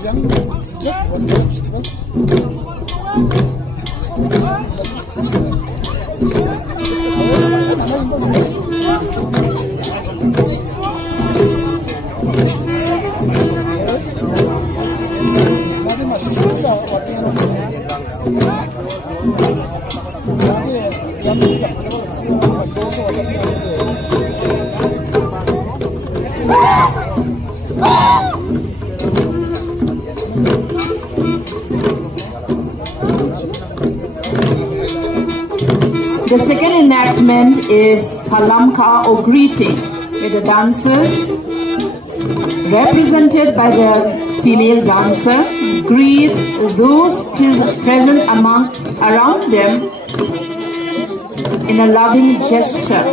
The second enactment is Salamka or greeting, where the dancers, represented by the female dancer, greet those present around them in a loving gesture.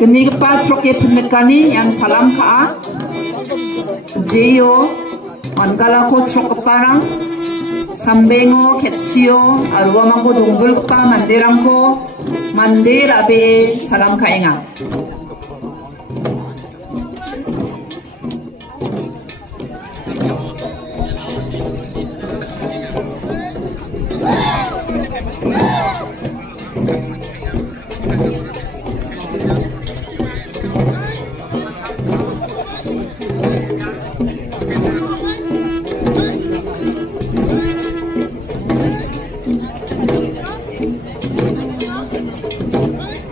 Kenipa troke penekani yang salam ka, jeyo, wangala ko troke parang, sambengo, ketsio, aruamang ko dungbul pa, mandirang ko, mandira be salam ka inga.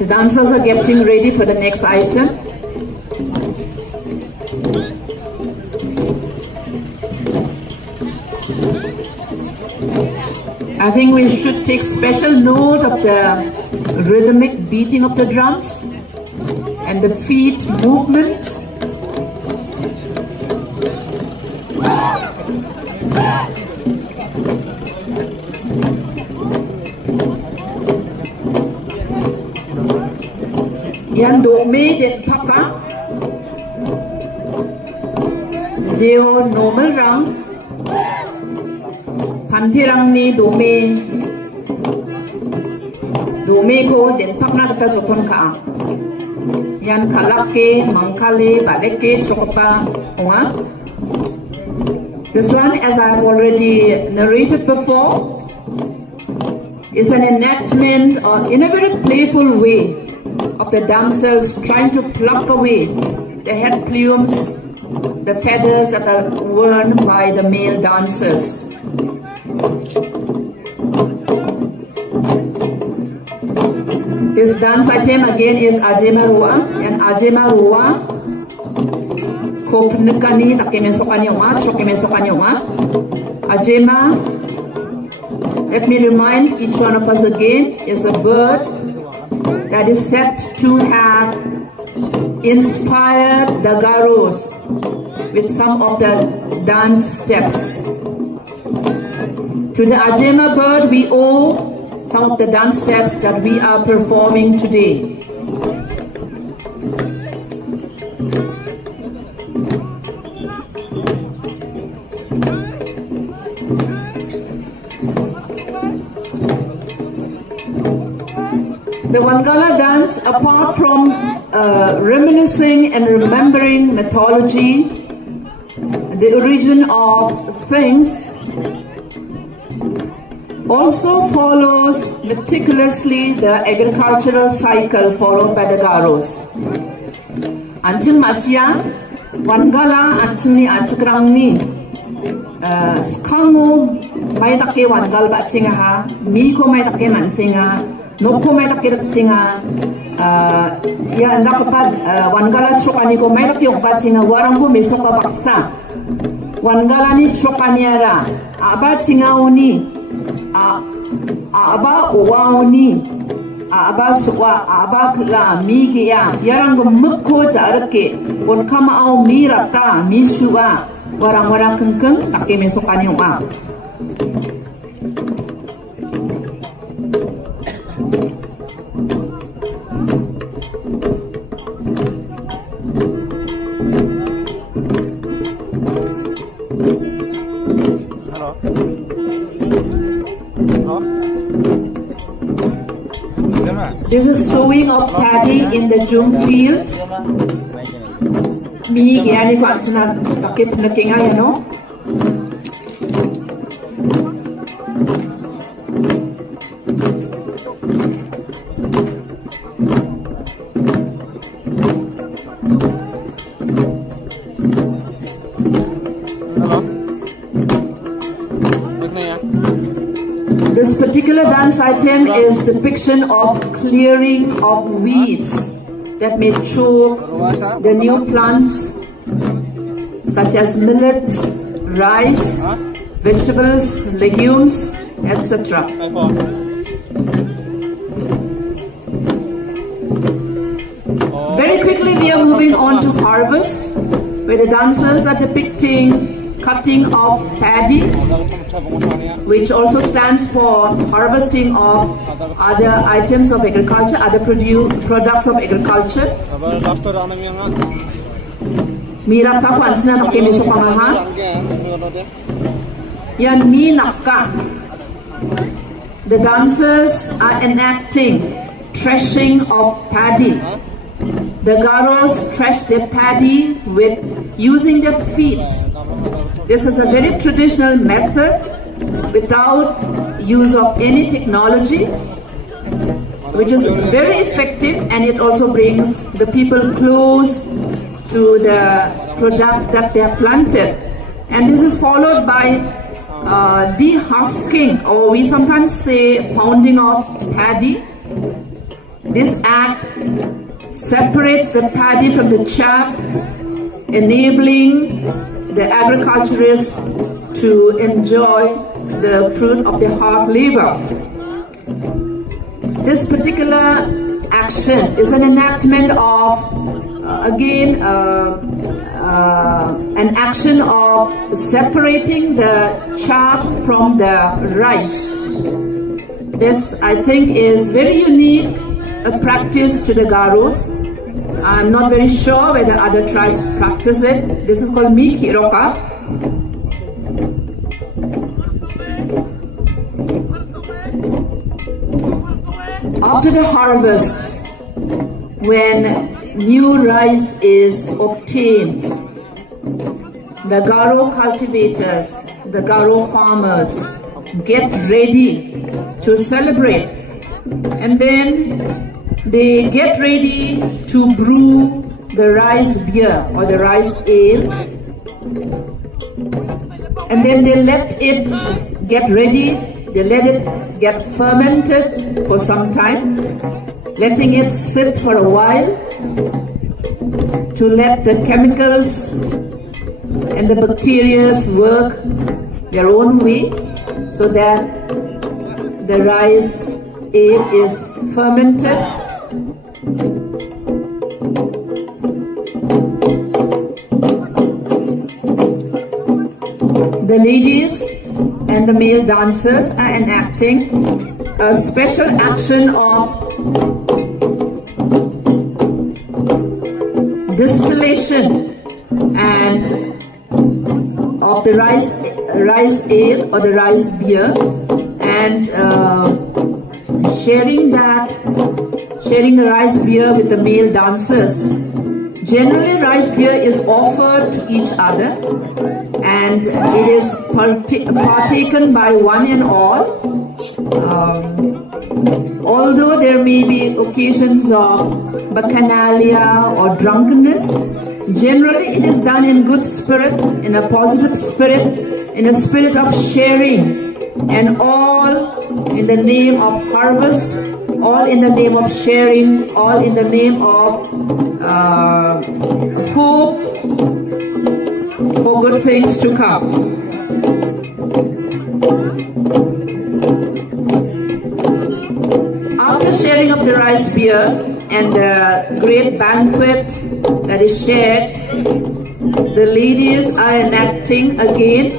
The dancers are getting ready for the next item. I think we should take special note of the rhythmic beating of the drums and the feet movement. Yan dome den paka jeo normal rang pantirang ni dome ko den pakna kata joton ka yan kalake mangkale baleke chokopa onga. This one, as I've already narrated before, is an enactment in a very playful way of the damsels trying to pluck away the head plumes, the feathers that are worn by the male dancers. This dance item again is Ajema-rua, and Ajema-rua ko pnekani takemesokanyo chokemesokanyo. Ajema, let me remind each one of us again, is a bird that is said to have inspired the Garos with some of the dance steps. To the Ajema bird, we owe some of the dance steps that we are performing today. The Wangala dance, apart from reminiscing and remembering mythology, the origin of things, also follows meticulously the agricultural cycle followed by the Garos. Anjing masya, Wangala anjing ni anchikrang ni, skango may take Wangal batsinga ha, miko may take mansinga, noko may take batsinga, ya nakapad Wangala chokani ko may take yung batsinga, warang ko meso ka baksa. Wangala ni chokaniara, aba tsingaoni, aba uwaoni, aba suwa, aba kla migiya, yarang gumukko jarake, on kama au mirata, misuwa, warang-warang kengkeng, take mesokan yung a. This is sowing of paddy in the June field. mi giani kwansana takip na kinga yano. This particular dance item is depiction of clearing of weeds that may choke the new plants such as millet, rice, vegetables, legumes, etc. Very quickly we are moving on to harvest, where the dancers are depicting cutting of paddy, which also stands for harvesting of other items of agriculture, other products of agriculture. Mira pa kwansna nakimi sa pangahan. Yan mi nakka. The dancers are enacting threshing of paddy. The Garos thresh their paddy with using their feet. This is a very traditional method without use of any technology, which is very effective, and it also brings the people close to the products that they have planted. And this is followed by dehusking, or we sometimes say pounding of paddy. This act separates the paddy from the chaff, enabling the agriculturists to enjoy the fruit of their hard labor. This particular action is an enactment of, an action of separating the chaff from the rice. This, I think, is very unique, a practice to the Garos. I'm not very sure whether other tribes practice it. This is called mikiroka. After the harvest, when new rice is obtained, the Garo cultivators, the Garo farmers get ready to celebrate, and then they get ready to brew the rice beer or the rice ale, and then they let it get ready, they let it get fermented for some time, letting it sit for a while to let the chemicals and the bacteria work their own way so that the rice ale is fermented. The ladies and the male dancers are enacting a special action of distillation and of the rice ale or the rice beer, and sharing the rice beer with the male dancers. Generally, rice beer is offered to each other, and it is partaken by one and all. Although there may be occasions of bacchanalia or drunkenness, generally it is done in good spirit, in a positive spirit, in a spirit of sharing, and all in the name of harvest, all in the name of sharing, all in the name of hope for good things to come. After sharing of the rice beer and the great banquet that is shared, the ladies are enacting again